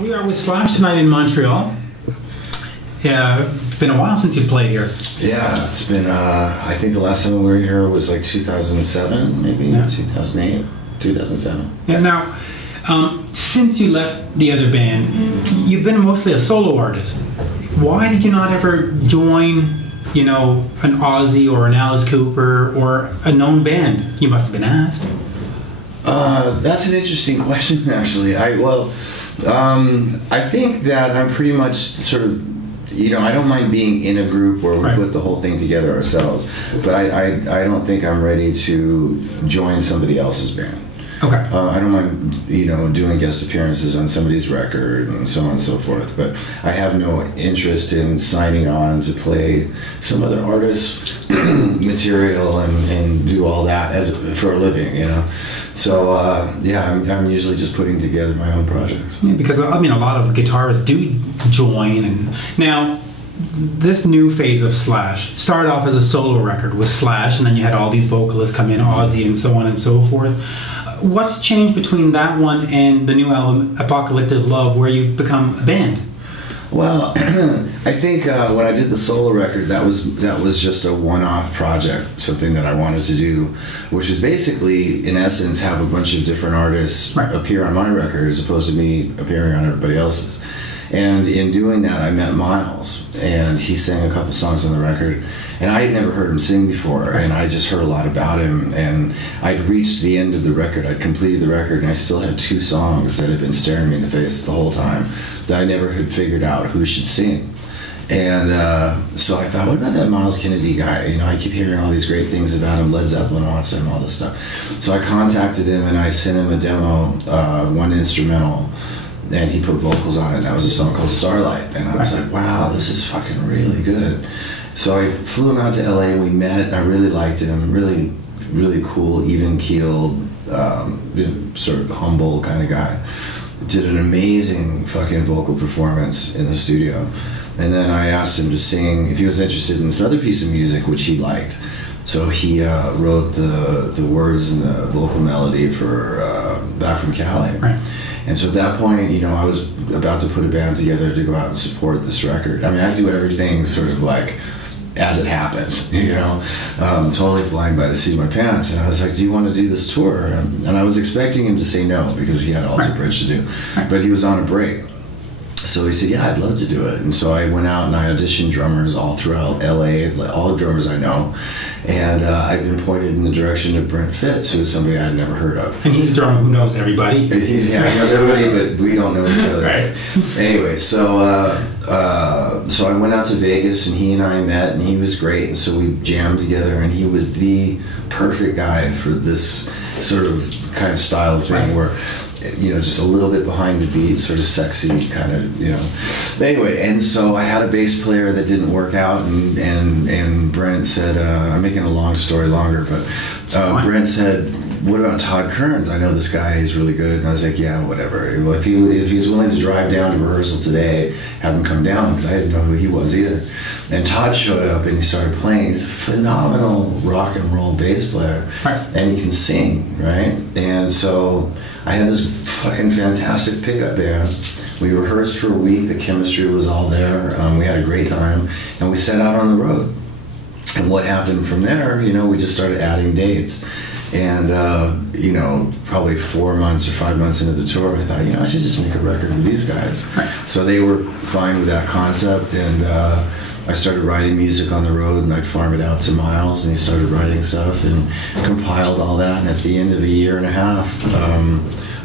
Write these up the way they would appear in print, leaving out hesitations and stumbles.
We are with Slash tonight in Montreal. Yeah, it's been a while since you played here. Yeah, it's been, I think the last time we were here was like 2007, maybe, yeah. 2008, 2007. Yeah, now, since you left the other band, you've been mostly a solo artist. Why did you not ever join, you know, an Ozzy or an Alice Cooper or a known band? You must have been asked. That's an interesting question, actually. I think that I'm pretty much sort of, you know, I don't mind being in a group where we put the whole thing together ourselves, but I don't think I'm ready to join somebody else's band. Okay. I don't mind, you know, doing guest appearances on somebody's record and so on and so forth, but I have no interest in signing on to play some other artist's material and do all that for a living, you know. So, yeah, I'm usually just putting together my own projects. Yeah, because, I mean, a lot of guitarists do join. And now, this new phase of Slash started off as a solo record with Slash, and then you had all these vocalists come in, Ozzy and so on and so forth. What's changed between that one and the new album, Apocalyptic Love, where you've become a band? Well, I think when I did the solo record, that was just a one-off project, something that I wanted to do, which is basically, in essence, have a bunch of different artists appear on my record as opposed to me appearing on everybody else's. And in doing that, I met Myles, and he sang a couple songs on the record, and I had never heard him sing before, and I just heard a lot about him, and I'd reached the end of the record. I'd completed the record, and I still had 2 songs that had been staring me in the face the whole time that I never had figured out who should sing. And so I thought, what about that Myles Kennedy guy? You know, I keep hearing all these great things about him. Led Zeppelin wants him, all this stuff. So I contacted him, and I sent him a demo, one instrumental, and he put vocals on it. That was a song called Starlight, and I was like, wow, this is fucking really good. So I flew him out to LA, we met. I really liked him, really, really cool, even-keeled, sort of humble kind of guy. Did an amazing fucking vocal performance in the studio. And then I asked him to sing, if he was interested in this other piece of music, which he liked. So he wrote the words and the vocal melody for Back from Cali. Right. And so at that point, you know, I was about to put a band together to go out and support this record. I mean, I do everything sort of like as it happens, you know, totally flying by the seat of my pants. And I was like, do you want to do this tour? And I was expecting him to say no because he had Alter Bridge to do, but he was on a break. So he said, yeah, I'd love to do it. And so I went out and I auditioned drummers all throughout LA, all the drummers I know. And I've been pointed in the direction of Brent Fitz, who is somebody I'd never heard of. And he's a drummer who knows everybody. Yeah, he knows everybody, but we don't know each other. Right. Anyway, so I went out to Vegas, and he and I met, and he was great. And so we jammed together, and he was the perfect guy for this sort of kind of style of thing where, you know, just a little bit behind the beat, sort of sexy kind of, you know. Anyway, and so I had a bass player that didn't work out, and Brent said, I'm making a long story longer, but Brent said, what about Todd Kearns? I know this guy, he's really good. And I was like, yeah, whatever. Well, if he's willing to drive down to rehearsal today, have him come down, because I didn't know who he was either. And Todd showed up and he started playing. He's a phenomenal rock and roll bass player, and he can sing, right? And so I had this fucking fantastic pickup band. We rehearsed for a week. The chemistry was all there. We had a great time, and we set out on the road. And what happened from there, you know, we just started adding dates. And, you know, probably 4 months or 5 months into the tour, I thought, you know, I should just make a record with these guys. So they were fine with that concept, and I started writing music on the road, and I'd farm it out to Myles, and he started writing stuff and compiled all that. And at the end of a year and a half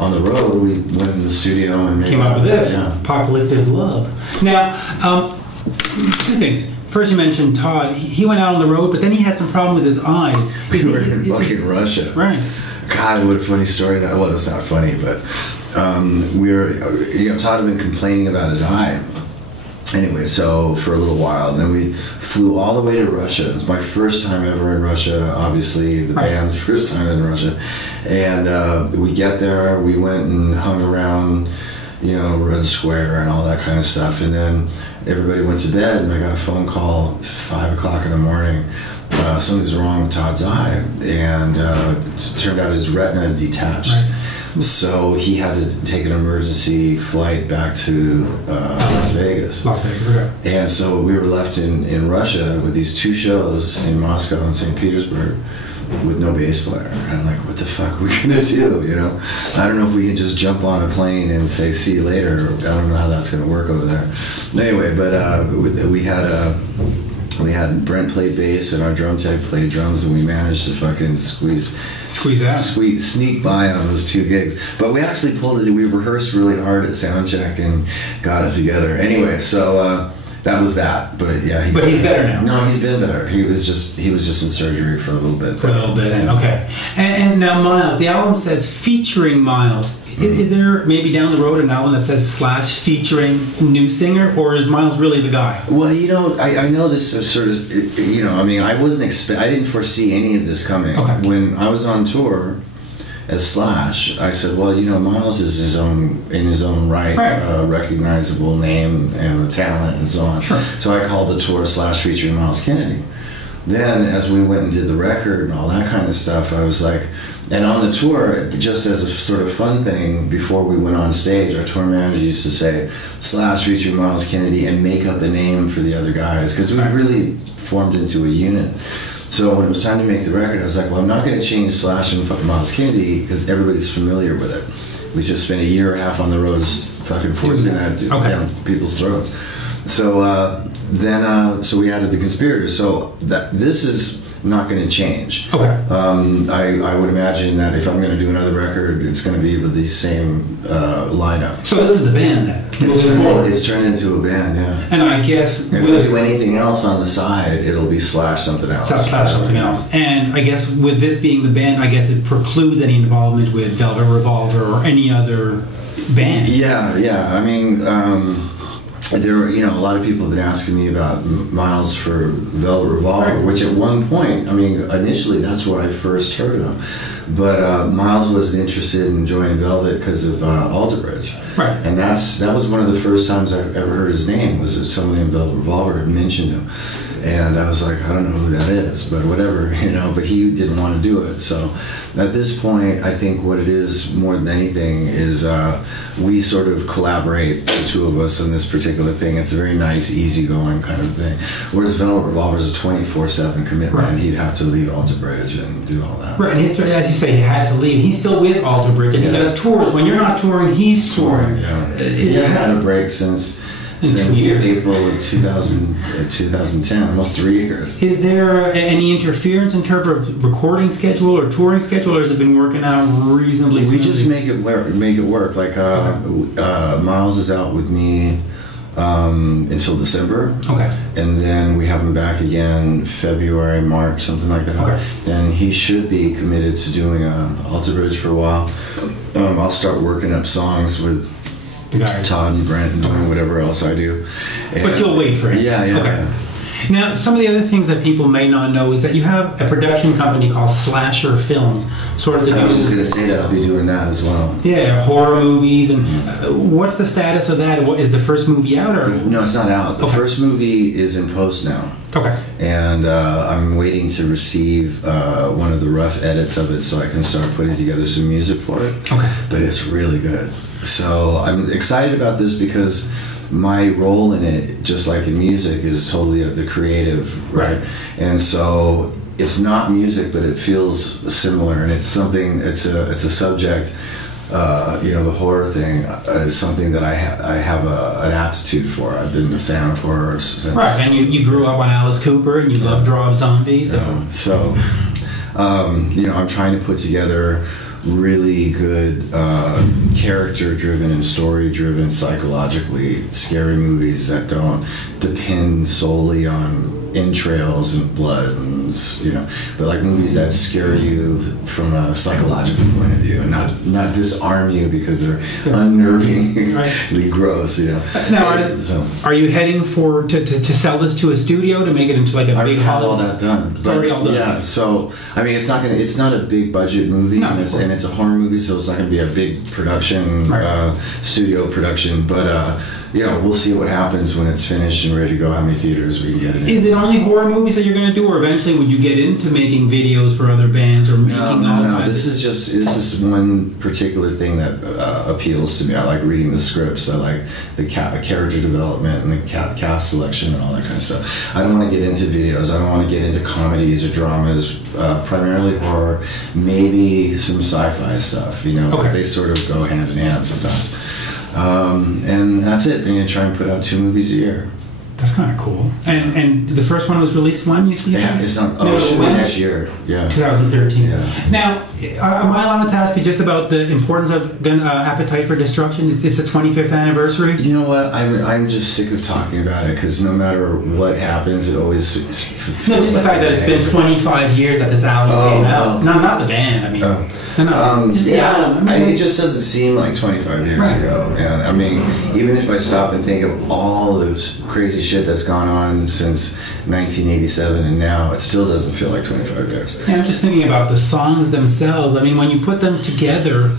on the road, we went in the studio and came up with this, Apocalyptic Love. Now, 2 things. First, you mentioned Todd. He went out on the road, but then he had some problem with his eyes. We were in fucking Russia. Right. God, what a funny story that was. Well, it's not funny, but we were, you know, Todd had been complaining about his eye. Anyway, so for a little while, and then we flew all the way to Russia. It was my first time ever in Russia, obviously the band's first time in Russia. And we get there, we went and hung around, you know, Red Square and all that kind of stuff. And then everybody went to bed, and I got a phone call at 5 o'clock in the morning. Something's wrong with Todd's eye. And it turned out his retina had detached. So he had to take an emergency flight back to Las Vegas. Las Vegas, okay. And so we were left in Russia with these 2 shows in Moscow and St. Petersburg with no bass player. And I'm like, what the fuck are we gonna do? You know, I don't know if we can just jump on a plane and say see you later. I don't know how that's gonna work over there. Anyway, but we had Brent played bass and our drum tech played drums, and we managed to fucking sneak by on those 2 gigs. But we actually pulled it. We rehearsed really hard at soundcheck and got it together. Anyway, so that was that. But yeah, but he's better now. No, he's been better. He was just in surgery for a little bit. Okay. And now Myles, the album says featuring Myles. Is there maybe down the road an album that says / featuring new singer, or is Myles really the guy? Well, you know, I know this is sort of, you know, I mean, I didn't foresee any of this coming. Okay. When I was on tour as / I said, well, you know, Myles is in his own right. Recognizable name and talent and so on. Sure. So I called the tour / featuring Myles Kennedy. Then, as we went and did the record and all that kind of stuff, I was like, and on the tour, just as a sort of fun thing, before we went on stage, our tour manager used to say / featuring Myles Kennedy and make up a name for the other guys, because we really formed into a unit. So when it was time to make the record, I was like, well, I'm not going to change / and fucking Myles Kennedy because everybody's familiar with it. We just spent a year and a half on the roads fucking forcing that down people's throats. So so we added the Conspirators. So this is not going to change. Okay. I would imagine that if I'm going to do another record, it's going to be with the same lineup. So this is the band then? It's turned into a band, yeah. And I guess if we do anything else on the side, it'll be / something else. / something else. And I guess with this being the band, I guess it precludes any involvement with Velvet Revolver or any other band. Yeah. I mean, there, you know, a lot of people have been asking me about Myles for Velvet Revolver, which at one point, I mean, initially that's where I first heard of him. But Myles wasn't interested in joining Velvet because of Alter Bridge. Right. And that was one of the first times I ever heard his name, was that someone in Velvet Revolver had mentioned him. And I was like, I don't know who that is, but whatever, you know, but he didn't want to do it. So at this point, I think what it is more than anything is we sort of collaborate, the 2 of us, on this particular thing. It's a very nice, easygoing kind of thing. Whereas Velvet Revolver is a 24/7 commitment. Right. He'd have to leave Alter Bridge and do all that. Right, and as you say, he had to leave. He's still with Alter Bridge, and he does tours. When you're not touring, he's touring. Yeah. He hasn't had a break since April of 2010, almost 3 years. Is there any interference in terms of recording schedule or touring schedule, or has it been working out reasonably? We just make it work. Like Myles is out with me until December. Okay. And then we have him back again February, March, something like that. Okay. And he should be committed to doing Alter Bridge for a while. I'll start working up songs with Todd and Brent and doing whatever else I do. And but you'll wait for it. Yeah. Okay. Now, some of the other things that people may not know is that you have a production company called Slasher Films. Sort of. I was just going to say that I'll be doing that as well. Yeah, horror movies. And what's the status of that? What, is the first movie out? Or? No, it's not out. The first movie is in post now. Okay. And I'm waiting to receive one of the rough edits of it so I can start putting together some music for it. Okay. But it's really good. So I'm excited about this because my role in it, just like in music, is totally the creative, right? And so it's not music, but it feels similar, and it's something. It's a subject. You know, the horror thing is something that I have an aptitude for. I've been a fan of horror since. Right, and you grew up on Alice Cooper, and you love Rob Zombie. So you know, I'm trying to put together really good character-driven and story-driven, psychologically scary movies that don't depend solely on entrails and blood, and, you know, but like movies that scare you from a psychological point of view and not disarm you because they're unnervingly gross, you know. Now, are you heading to sell this to a studio to make it into like a big have all that done? It's already all done. Yeah, so I mean, it's not a big budget movie, no, and it's a horror movie, so it's not going to be a big production, studio production, but you know, we'll see what happens when it's finished and ready to go, how many theaters we can get it in. Is it only horror movies that you're going to do, or eventually would you get into making videos for other bands or making No. This is one particular thing that appeals to me. I like reading the scripts. I like the character development and the cast selection and all that kind of stuff. I don't want to get into videos. I don't want to get into comedies or dramas. Primarily horror, maybe some sci-fi stuff. You know, they sort of go hand in hand sometimes. And that's it. I'm gonna try and put out 2 movies a year. That's kind of cool. And the first one was released when, you see? Yeah, it's not. Oh, it should be next year. Yeah. 2013. Yeah. Now, am I allowed to ask you just about the importance of Appetite for Destruction? It's the 25th anniversary. You know what? I'm just sick of talking about it because no matter what happens, it always. No, just the fact that it's been 25 years that this album came out. No, not the band. I mean, just the album. I mean, it just doesn't seem like 25 years ago. And I mean, even if I stop and think of all those crazy shit that's gone on since 1987 and now, it still doesn't feel like 25 years. Yeah, I'm just thinking about the songs themselves. I mean, when you put them together,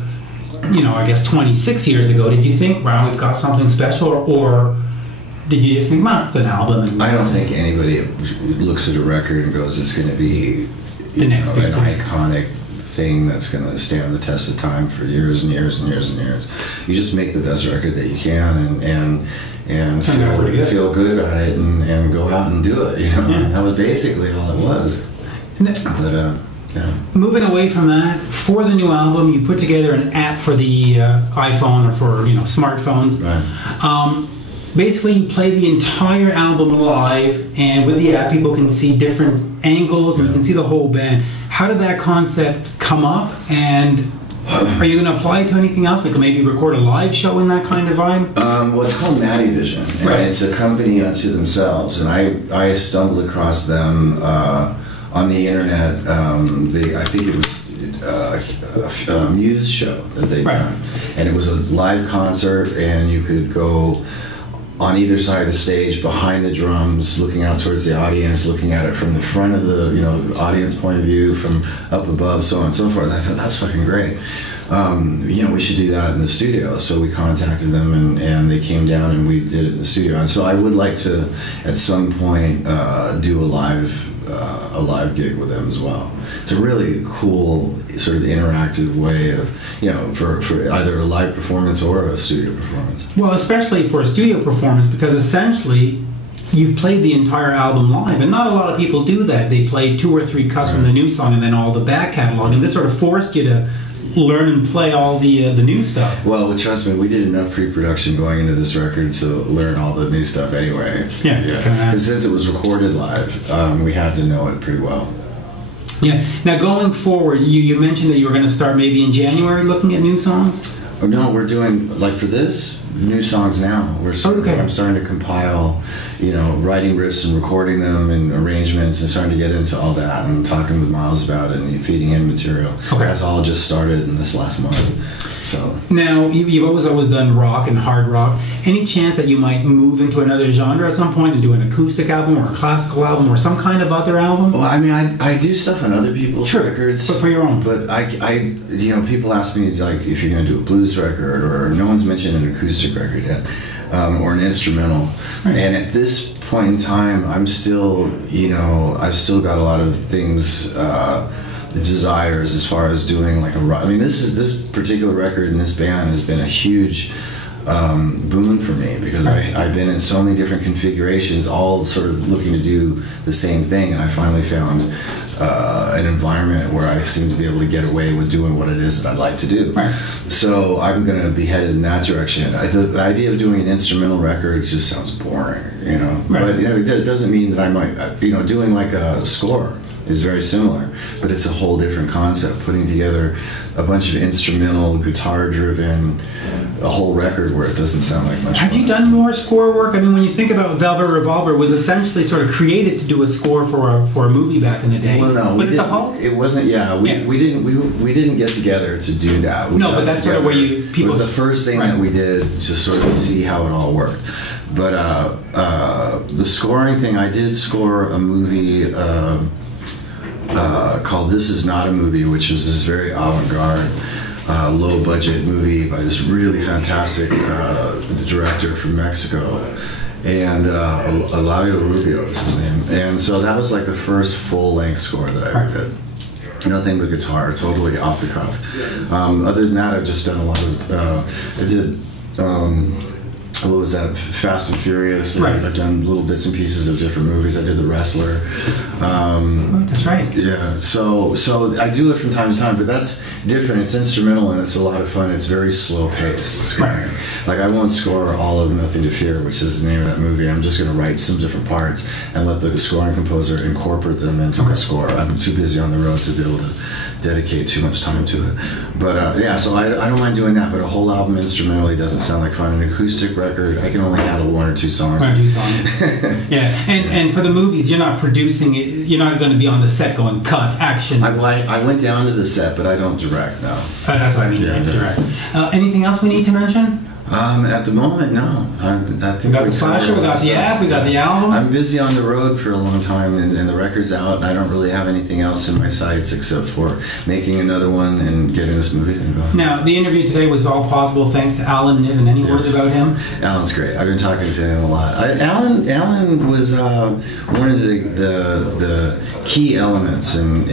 you know, I guess 26 years ago, did you think, wow, we've got something special, or did you just think, man, it's an album? I don't think anybody looks at a record and goes, it's going to be the next big an thing. Iconic thing that's going to stand the test of time for years and years and years and years. You just make the best record that you can and feel good about it and go out and do it. You know, that was basically all it was. But moving away from that, for the new album, you put together an app for the iPhone or for smartphones. Right. Basically, you play the entire album live, and with the app, people can see different angles and you can see the whole band. How did that concept come up, and are you going to apply it to anything else? Like maybe record a live show in that kind of vibe? Well, it's called Natty Vision, and it's a company unto themselves, and I stumbled across them on the internet. I think it was a Muse show that they'd done, and it was a live concert, and you could go on either side of the stage, behind the drums, looking out towards the audience, looking at it from the front of the audience point of view, from up above, so on and so forth. I thought, that's fucking great. We should do that in the studio. So we contacted them, and they came down, and we did it in the studio. And so I would like to, at some point, do a live gig with them as well. It's a really cool sort of interactive way of, for either a live performance or a studio performance. Well, especially for a studio performance, because essentially you've played the entire album live, and not a lot of people do that. They play 2 or 3 cuts from the new song and then all the back catalog, and this sort of forced you to learn and play all the new stuff. Well, trust me, we did enough pre-production going into this record to learn all the new stuff anyway. Yeah. Since it was recorded live, we had to know it pretty well. Yeah. Now, going forward, you mentioned that you were going to start maybe in January looking at new songs? Oh, no, we're doing, like for this, new songs now. I'm starting to compile, writing riffs and recording them and arrangements and starting to get into all that and talking with Myles about it and feeding in material. That's all just started in this last month. So now, you've always done rock and hard rock. Any chance that you might move into another genre at some point and do an acoustic album or a classical album or some kind of other album? Well, I mean, I do stuff on other people's records, but for your own. But people ask me like if you're going to do a blues record, or no one's mentioned an acoustic record yet, or an instrumental. Right. And at this point in time, I'm still, I've still got a lot of things. Desires as far as doing like this particular record and this band has been a huge boon for me because I've been in so many different configurations, all sort of looking to do the same thing, and I finally found an environment where I seem to be able to get away with doing what it is that I'd like to do. Right. So I'm going to be headed in that direction. The idea of doing an instrumental record just sounds boring, Right. But it doesn't mean that I might, doing like a score is very similar, but it's a whole different concept. Putting together a bunch of instrumental, guitar-driven, a whole record where it doesn't sound like much. Have you done more score work? I mean, when you think about VELEVET Revolver, was essentially sort of created to do a score for a movie back in the day. Well, no, was it the Hulk? It wasn't. Yeah, we didn't get together to do that. But that's sort of where people. It was the first thing that we did to sort of see how it all worked. But the scoring thing, I did score a movie. Called This Is Not a Movie, which was this very avant-garde, low-budget movie by this really fantastic director from Mexico. and Eladio Rubio is his name. And so that was like the first full-length score that I ever did. Nothing but guitar, totally off the cuff. Other than that, I've just done a lot of. I did. What was that? Fast and Furious. Right. I've done little bits and pieces of different movies. I did The Wrestler. That's right. Yeah. So I do it from time to time, but that's different. It's instrumental and it's a lot of fun. It's very slow paced. Right. Like I won't score all of Nothing to Fear, which is the name of that movie. I'm just going to write some different parts and let the scoring composer incorporate them into the score. I'm too busy on the road to be able to dedicate too much time to it. But yeah, so I don't mind doing that, but a whole album instrumentally doesn't sound like fun. An acoustic record, I can only handle one or two songs. Yeah, and for the movies, you're not producing it. You're not going to be on the set going cut action. I went down to the set, but I don't direct now. That's what I mean. Yeah, direct. Anything else we need to mention? At the moment, no. I think we got the slasher, we got the app, we got the album. I'm busy on the road for a long time, and the record's out, and I don't really have anything else in my sights except for making another one and getting this movie thing going. Now, the interview today was all possible thanks to Alan Niven. Any words about him? Alan's great. I've been talking to him a lot. Alan was one of the key elements in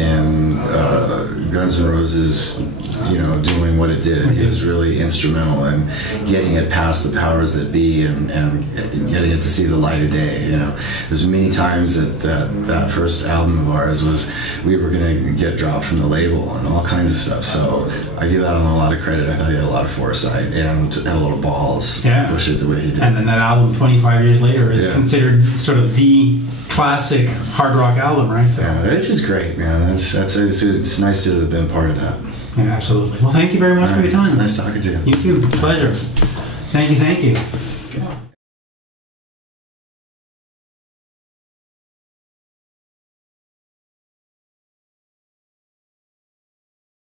Guns N' Roses, doing what it did. He was really instrumental in getting it past the powers that be and getting it to see the light of day. There's many times that first album of ours we were going to get dropped from the label and all kinds of stuff. So I give Alan a lot of credit. I thought he had a lot of foresight and had a lot of balls to push it the way he did. And then that album 25 years later is considered sort of the classic hard rock album, right? So. Yeah, it's just great, man. It's nice to have been part of that. Yeah, absolutely. Well, thank you very much for your time. It's nice talking to you. You too. Pleasure. Thank you.